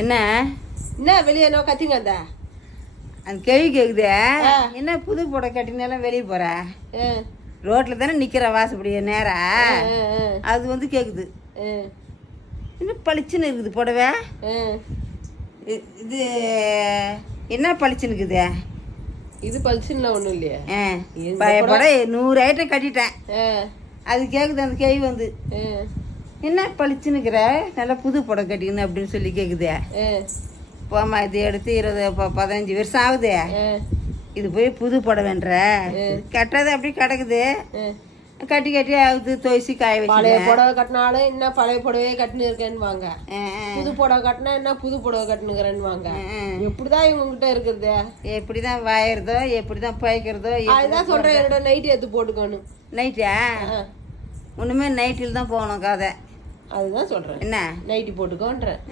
என்ன என்ன வெளியே என்ன கத்திங்க அந்த அந்த கேள்வி கேக்குதே என்ன புது புடவை கட்டினாலும் வெளியே போற ரோட்ல தானே நிக்கிற வாசப்படிய நேரா அது வந்து கேக்குது என்ன பளிச்சுன்னு இருக்குது புடவை இது என்ன பளிச்சுன்னு இருக்குது இது பளிச்சுன்னு ஒன்றும் இல்லையா புடவை 100 ஐட்டம் கட்டிட்டேன் அது கேக்குது அந்த கேள்வி வந்து என்ன பளிச்சுன்னுக்கிற நல்லா புது புடவை கட்டிக்கணும் அப்படின்னு சொல்லி கேக்குதே போமா இது எடுத்து 15 வருஷம் ஆகுது இது போய் புது புடவைன்ற கட்டாது அப்படியே கிடக்குது கட்டி கட்டி ஆகுது துவைசி காய வச்சு பழைய புடவை கட்டினாலும் என்ன பழைய புடவையே கட்டினு இருக்கேன்னு வாங்க புது புடவை கட்டினா என்ன புது புடவை கட்டினுக்கிறேன்னு வாங்க எப்படிதான் இவங்ககிட்ட இருக்குது எப்படிதான் வாயறதோ எப்படிதான் பழைக்கிறதோ அதுதான் சொல்றேன் என்னோட நைட்டு எடுத்து போட்டுக்கணும் நைட்டா ஒண்ணுமே நைட்டில் தான் போகணும் கதை அதுதான் சொல்றேன் என்ன நைட்டி போட்டுக்கோன்றேன்